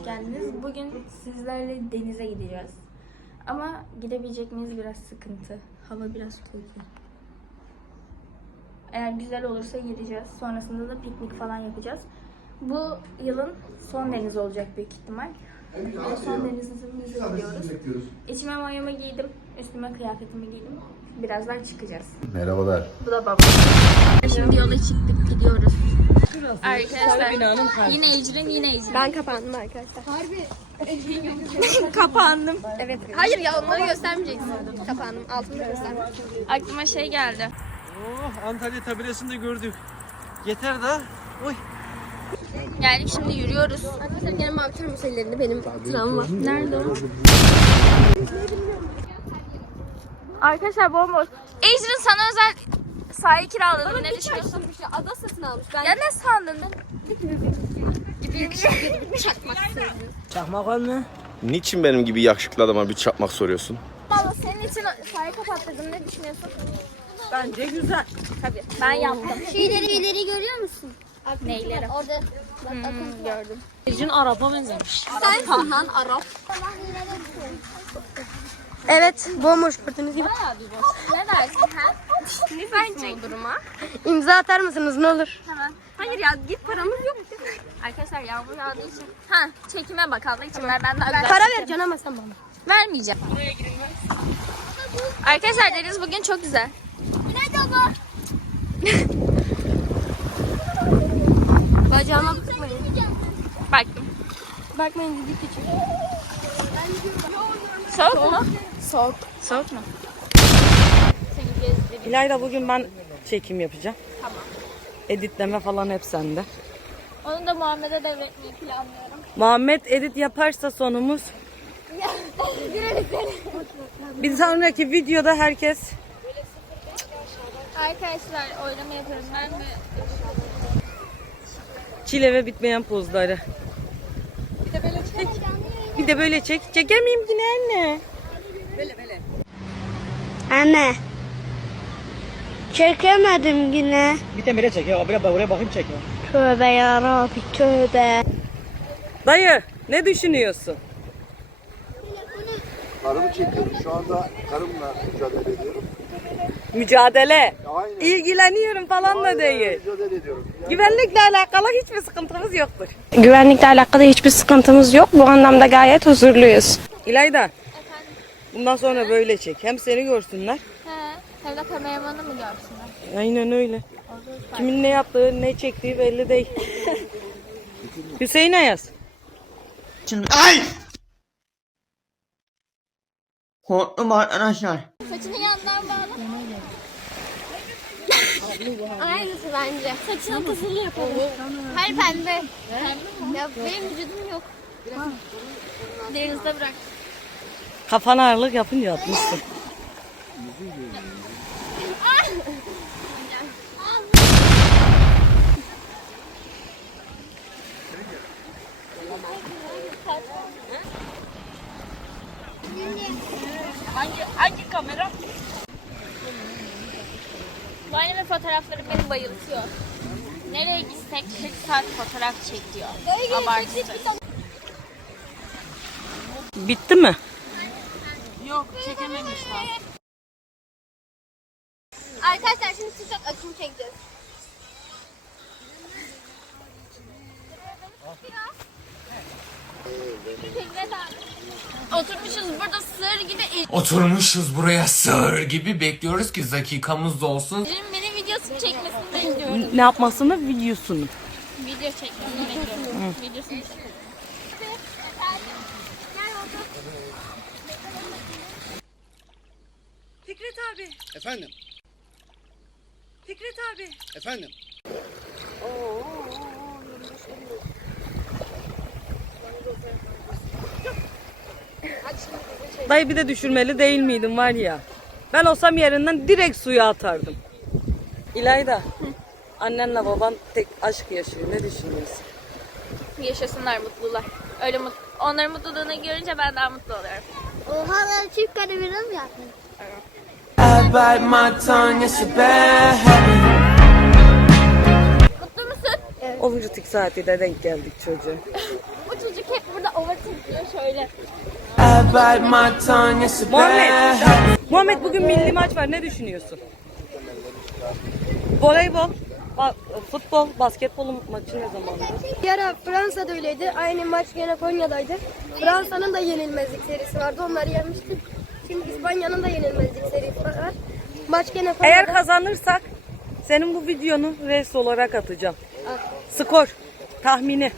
hoş geldiniz. Bugün sizlerle denize gideceğiz. Ama gidebilecek miyiz biraz sıkıntı. Hava biraz kötü. Eğer güzel olursa gideceğiz. Sonrasında da piknik falan yapacağız. Bu yılın son deniz olacak büyük ihtimal. Ve son denizimize gidiyoruz. İçime mayomu giydim. Üstüme kıyafetimi giydim. Birazdan çıkacağız. Merhabalar. Bu da babam. Şimdi yola çıktık gidiyoruz. Arkadaşlar yine Ecrin yine Ecrin. Ben kapandım arkadaşlar. kapandım. Evet. Hayır ya onları göstermeyeceksin. Kapandım. Altını göster. Aklıma şey geldi. Oh, Antalya tabelasını da gördük. Yeter daha. Oy. Geldik şimdi yürüyoruz. Arkadaşlar gene mavi termos ellerinde benim travma. Nerede o? Arkadaşlar bomboş. Ecrin sana özel sahil kiraladım. Ne düşünüyorsun? Ada satın almış. Ben Ya ne sandın? çakmak istedim. Çakmak var mı? Niçin benim gibi yakışıklı adama bir çakmak soruyorsun? Valla senin için sahil kapattırdım. Ne düşünüyorsun? Bence güzel. Tabii. Ben yaptım. Şu ileri ileri görüyor musun? Neyleri? Orada. Hmm, gördüm. Ecin Arap'a benzemiş. Sensin lan Arap. Evet, bomboş gördüğünüz gibi. Ne dersin ha? Duruma. İmza atar mısınız ne olur? Hemen. Hayır ya git paramız yok. Arkadaşlar yağmur yağdığı için. Ha çekime bak Allah için ver ben daha. Para vereceksin ama sen bana. Vermeyeceğim. Arkadaşlar deniz bugün çok güzel. Bacağıma bakmayın. Baktım. Bakmayın dedi küçük. Soğuk mu? Soğuk. Soğuk mu? İlayda bugün ben çekim yapacağım. Tamam. Editleme falan hep sende. Onu da Muhammed'e devretmeyi planlıyorum. Muhammed edit yaparsa sonumuz. Bir sonraki videoda herkes Arkadaşlar oylama yapıyoruz. Ben mi? çile ve bitmeyen pozları. Bir de böyle çek. Bir de böyle çek. Çekemeyim yine anne. Anne. Çekemedim yine. Bir de böyle çek ya. Buraya, buraya bakayım çek ya. Tövbe yarabbi tövbe. Dayı ne düşünüyorsun? Karımı çekiyorum. Şu anda karımla mücadele ediyorum. Mücadele. Aynen. İlgileniyorum falan da değil. Mücadele ediyorum. Güvenlikle alakalı hiçbir sıkıntımız yoktur. Güvenlikle alakalı hiçbir sıkıntımız yok. Bu anlamda gayet huzurluyuz. İlayda. Bundan sonra böyle çek. Hem seni görsünler. He. Hem de kameramanı mı görsünler? Aynen öyle. Kimin ne yaptığı, ne çektiği belli değil. Hüseyin Ayaz. Ay! Korktum arkadaşlar. Saçını yandan bağla. Aynısı bence. Saçını kızılı yapalım. Hayır pembe. Ya benim vücudum yok. Denizde bırak. Kafana ağırlık yapınca atmışsın. Bu anime fotoğrafları beni bayıltıyor. Nereye gitsek 40 saat fotoğraf çekiyor. Abartı. Bitti mi? Arkadaşlar şimdi TikTok akım çekeceğiz. Oturmuşuz burada sığır gibi. Oturmuşuz buraya sığır gibi bekliyoruz ki dakikamız dolsun. Ecrin benim videosunu çekmesini bekliyorum. Ne yapmasını videosunu. Video çekmesini bekliyorum. Videosunu çek. Fikret abi. Efendim, Fikret abi. efendim. Dayı bir de düşürmeli değil miydin var ya. Ben olsam yerinden direkt suya atardım. İlayda. Annenle baban tek aşk yaşıyor. Ne düşünüyorsun? Yaşasınlar mutlular. Öyle mutlu. Onların mutluluğunu görünce ben daha mutlu oluyorum. Oha lan çift kare bir mi yaptın? Mutlu musun? O vücut saati de denk geldik çocuğa. Bu çocuk hep burada Muhammed, Muhammed bugün milli maç var. Ne düşünüyorsun? Voleybol, ba- futbol, basketbol maçı ne zamandı? Bir ara Fransa'da öyleydi. Aynı maç gene Konya'daydı. Fransa'nın da yenilmezlik serisi vardı. Onları yenmiştik. Şimdi İspanya'nın da yenilmezlik serisi var. Maç gene Konya'da. Eğer kazanırsak senin bu videonu res olarak atacağım. Skor, tahmini.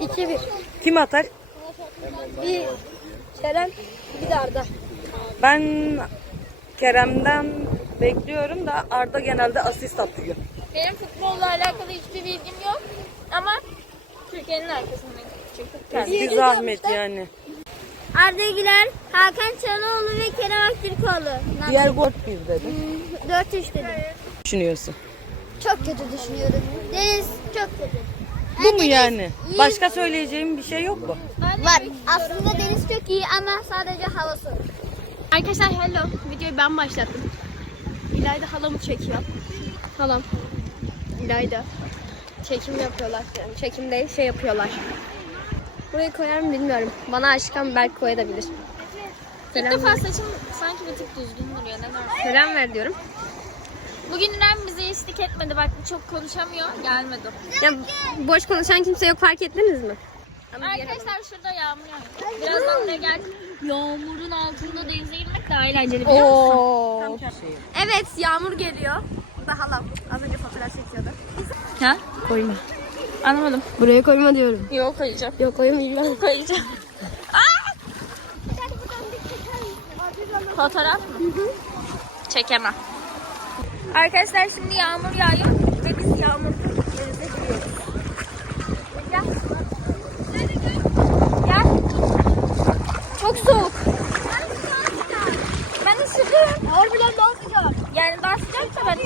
2-1. Kim atar? Bir Kerem, bir de Arda. Ben Kerem'den bekliyorum da Arda genelde asist atıyor. Benim futbolla alakalı hiçbir bilgim yok. Ama Türkiye'nin arkasındayım. Çünkü Bir zahmet yani. Arda Güler, Hakan Çalıoğlu ve Kerem Aktürkoğlu. Diğer gol bir dedi. 4-3 dedim. Düşünüyorsun. Çok kötü düşünüyorum. Deniz çok kötü. Bu mu yani? Başka söyleyeceğim bir şey yok mu? Var. Aslında deniz çok iyi ama sadece hava soğuk. Arkadaşlar hello. Videoyu ben başlattım. İlayda halamı çekiyor. Halam. İlayda. Çekim yapıyorlar. Yani çekim değil şey yapıyorlar. Burayı koyar mı bilmiyorum. Bana aşkım belki koyabilir. İlk defa saçım sanki bir tık düzgün duruyor. Neden? Selam ver diyorum. Bugün İrem bize eşlik etmedi. Bak çok konuşamıyor. Gelmedi. Ya boş konuşan kimse yok fark ettiniz mi? Arkadaşlar şurada yağmur yağıyor. Birazdan buraya gel. Yağmurun altında denize girmek daha eğlenceli biliyor musun? Oo. Evet yağmur geliyor. Bu da halam. Az önce fotoğraf çekiyordu. Ha? Koyma. Anlamadım. Buraya koyma diyorum. Yok koyacağım. Yok koymayacağım. Koyacağım. Fotoğraf mı? Çekemem. Arkadaşlar şimdi yağmur yağıyor ve biz yağmurda denize giriyoruz. Gel. Gel. Çok soğuk. Ben üşüdüm. Harbiden daha sıcak. Yani daha sıcak da ben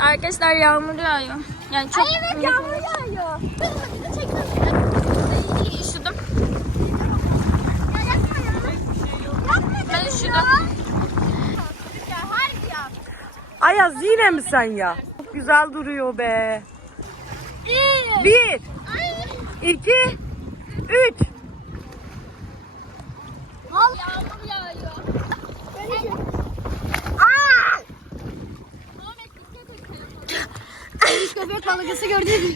Arkadaşlar yağmur yağıyor. Yani çok... Ay evet yağmur yağıyor. Ay, üşüdüm. Ben üşüdüm. Ayaz yine mi sen ya? Çok güzel duruyor be. Bir, iki, üç. Yağmur yağıyor. Köpek balıkası gördün mü?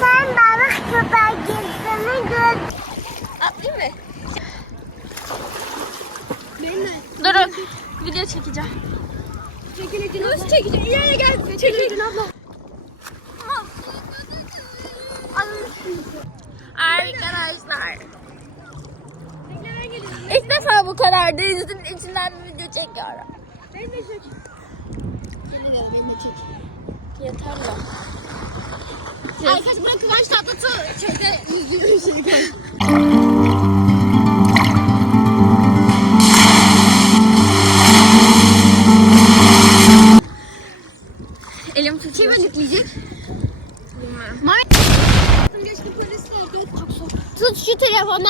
Sen balık köpeği girdiğini gör. Atlayayım mı? Durun. Video çekeceğim. Çekil Nasıl çekeceğim? İleri gel. Çekil abla. Arkadaşlar. İlk defa bu kadar denizin içinden bir video çekiyorum. Beni de çek. Beni de beni de çek. Yeter ya. Arkadaşlar ben Kıvanç Tatlıtuğ şeyde şey. Elim tutuyor. Kim editleyecek? Bilmiyorum. Geçti polisler. Çok soğuk. Tut şu telefonu.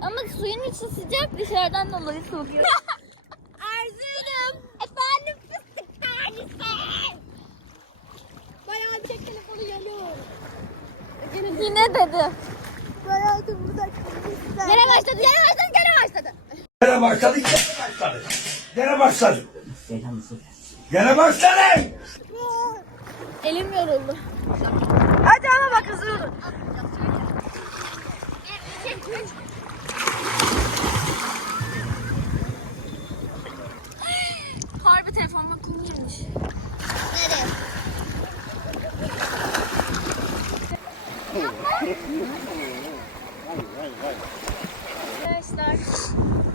Ama suyun içi sıcak dışarıdan dolayı soğuk. Arzu'ydum. Efendim fıstık tanesi. Bayağı çek telefonu geliyor. Yine dedi. Bayağı da burada. Gene başladı, gene başladı, gene başladı. Gene başladı, gene başladı. Gene başladı. Gene başladı. Elim yoruldu. Hadi ama bak hızlı olun. Harbi telefonuma kum girmiş. Arkadaşlar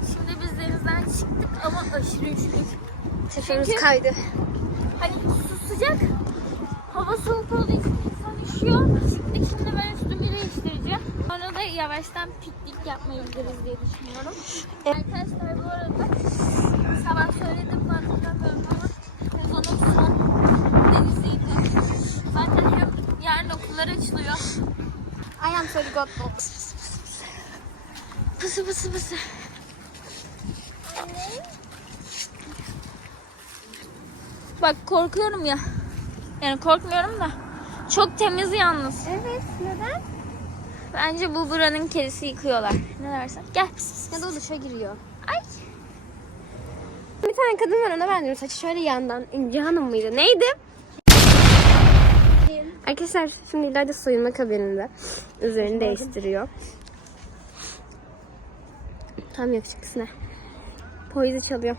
şimdi biz denizden çıktık ama aşırı üşüdük. Sesimiz kaydı. Hani su sıcak. Hava soğuk olduğu için insan üşüyor. Çıktık şimdi ben üstümü değiştireceğim. Sonra da yavaştan piknik yapmaya gideriz diye düşünüyorum. Arkadaşlar bu arada sabah söyledim mi hatırlamıyorum ama sezonun son deniziydi. Zaten hem yarın okullar açılıyor. I am sorry God Pısı pısı pısı. Bak korkuyorum ya. Yani korkmuyorum da. Çok temiz yalnız. Evet, neden? Bence bu buranın kedisi yıkıyorlar. Ne dersin? Gel. Ya da o duşa giriyor. Ay. Bir tane kadın var ona benziyor. Saçı şöyle yandan. İnci Hanım mıydı? Neydi? Arkadaşlar şimdi İlayda soyunma kabininde. Üzerini değiştiriyor. Tam yakışıklısına. Poizi çalıyor.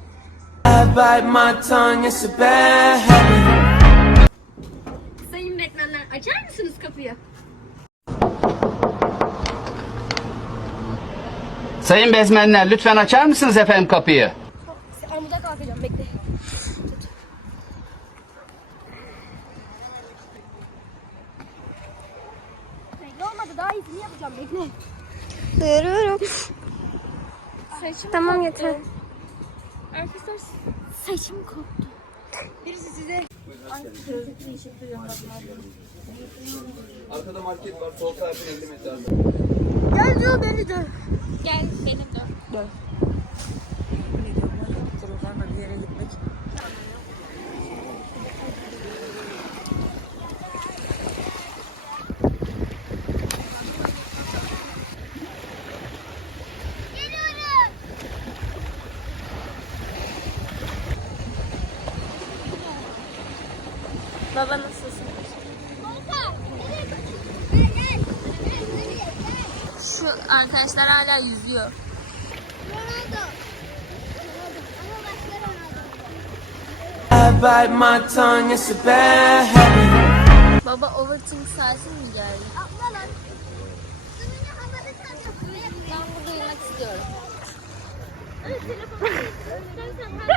Sayın Batman'ler açar mısınız kapıyı? Sayın bezmenler lütfen açar mısınız efendim kapıyı? Amuda kalkacağım bekle. Bekle olmadı daha iyisini yapacağım bekle. Duruyorum. Saçım Tamam yeter. Arkadaşlar Saçım koptu. Birisi size Arkada market var. Sol tarafın 50 metre. gel diyor beni de. gel benim de. Telefonla arkadaşlar hala yüzüyor. Ronaldo. Baba overthink saati mi geldi? Atla lan. Havada sandım. Ben burada uyumak istiyorum. Evet telefonu. Sen sen her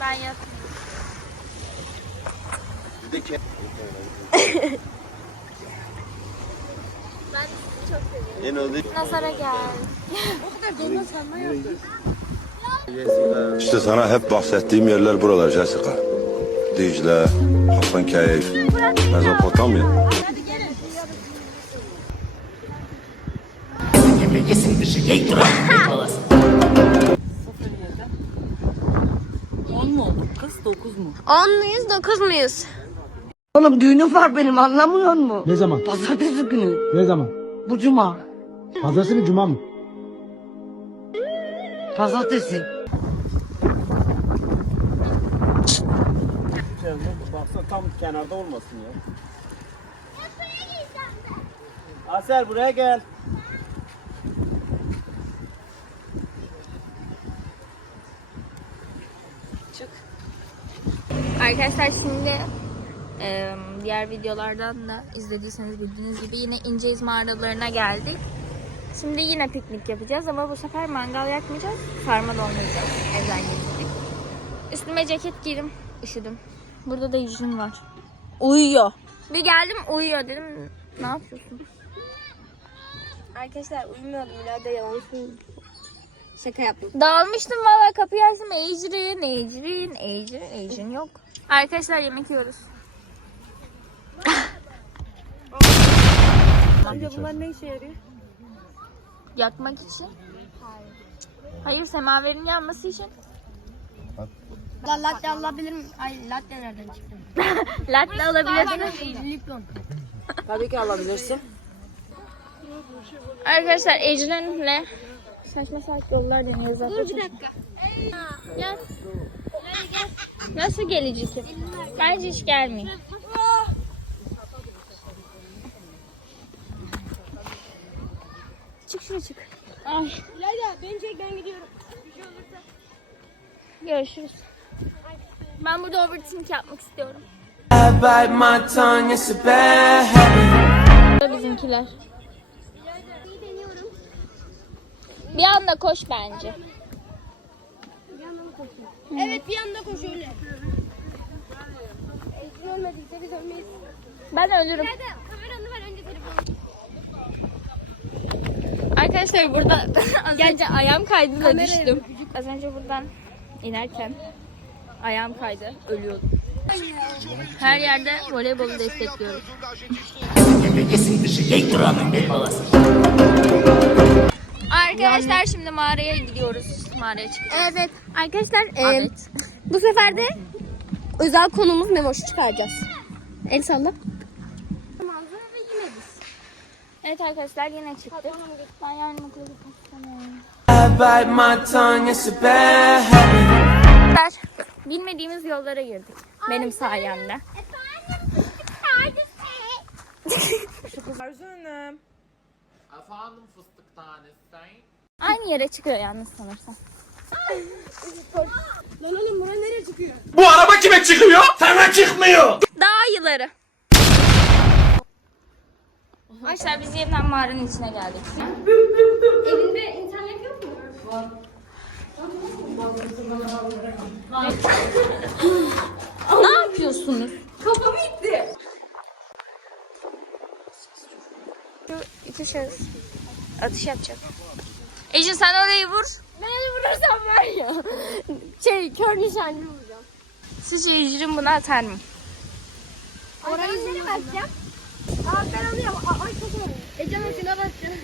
Ben miyim? Ben. Yeni oldu. Nazara gel. İşte sana hep bahsettiğim yerler buralar Jessica. Dicle, Hasankeyf, Mezopotamya. On 10 muyuz 9 muyuz? Oğlum düğünüm var benim anlamıyor musun? Ne zaman? Pazartesi günü. Ne zaman? Bu cuma. Pazartesi mi cuma mı? Pazartesi. Baksana tam kenarda olmasın ya. Asel buraya gel. Arkadaşlar şimdi e, diğer videolardan da izlediyseniz bildiğiniz gibi yine İnceyiz mağaralarına geldik. Şimdi yine piknik yapacağız ama bu sefer mangal yakmayacağız. Sarma dolmayacağız. Evden getirdik. Üstüme ceket giydim. Üşüdüm. Burada da yüzüm var. Uyuyor. Bir geldim uyuyor dedim. Ne yapıyorsun? Arkadaşlar uyumuyordum İlayda yalan söylüyor. Şaka yaptım. Dağılmıştım valla kapıyı açtım. Ecrin, Ecrin, Ecrin, Ecrin yok. Arkadaşlar yemek yiyoruz. bunlar ne işe yarıyor? Yatmak için. Hayır semaverin yanması için. La latte alabilir miyim? Ay latte nereden çıktı? Latte alabilirsiniz. Tabii ki alabilirsin. Arkadaşlar Ecrin'le saçma saçma yollar deniyoruz zaten. Dur bir dakika. Gel. Nasıl gelecek ki? Bence hiç gelmeyin. Çık şuraya çık. Ay. İlayda beni çek ben gidiyorum. Bir şey olursa. Görüşürüz. Ben burada overthink yapmak istiyorum. Bizimkiler. Bir anda koş bence. Bir yandan mı koşuyor? Evet bir yanda koş öyle. Ecrin ölmediyse biz ölmeyiz. Ben ölürüm. İlayda kameranı ver önce telefonu. Arkadaşlar burada az önce ayağım kaydı da düştüm. Az önce buradan inerken ayağım kaydı. Ölüyordum. Her yerde voleybolu destekliyoruz. Arkadaşlar şimdi mağaraya gidiyoruz. mağaraya çıkacağız. Evet, evet. Arkadaşlar e, bu sefer de özel konuğumuz Memoş'u çıkaracağız. El salla. Evet arkadaşlar yine çıktık. Ben yarın okula gitmek istemiyorum. Bilmediğimiz yollara girdik. Benim sayemde. Efendim fıstık tanesi. Aynı yere çıkıyor yalnız sanırsam. Bu araba kime çıkıyor? Sana çıkmıyor. Dağ yılları. Arkadaşlar biz yeniden mağaranın içine geldik. Evinde internet yok mu? ne yapıyorsunuz? Kafam gitti. Şu iki şahıs atış yapacak. Ecin sen orayı vur. Ben vurursam var ya. Şey, kör nişancı vuracağım. Sizce Ecin bunu atar mı? Orayı nereye basacağım? Aa ben alıyorum. Aa, ay çok önemli. Ecem şuna basacağım.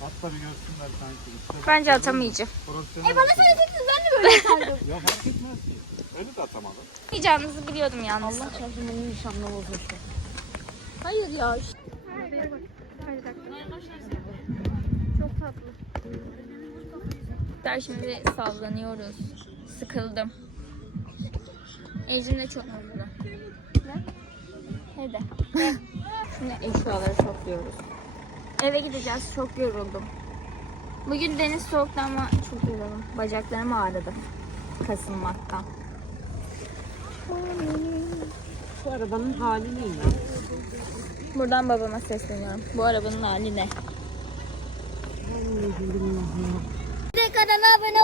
Hatta bir görsünler sanki. Bence atamayacağım. E bana söyleyecektiniz ben de böyle yapardım. Ya fark etmez ki. Öyle de atamadım. Atamayacağınızı biliyordum yalnız. Hayır ya. Arkadaşlar Şimdi sallanıyoruz. Sıkıldım. Ecin de çok mutlu. Ne? Evde. Şimdi eşyaları topluyoruz. Eve gideceğiz. Çok yoruldum. Bugün deniz soğuktu ama çok yoruldum. Bacaklarım ağrıdı. Kasılmaktan. Şu arabanın hali ne ya? Buradan babama sesleniyorum. Bu arabanın hali ne? kanala abone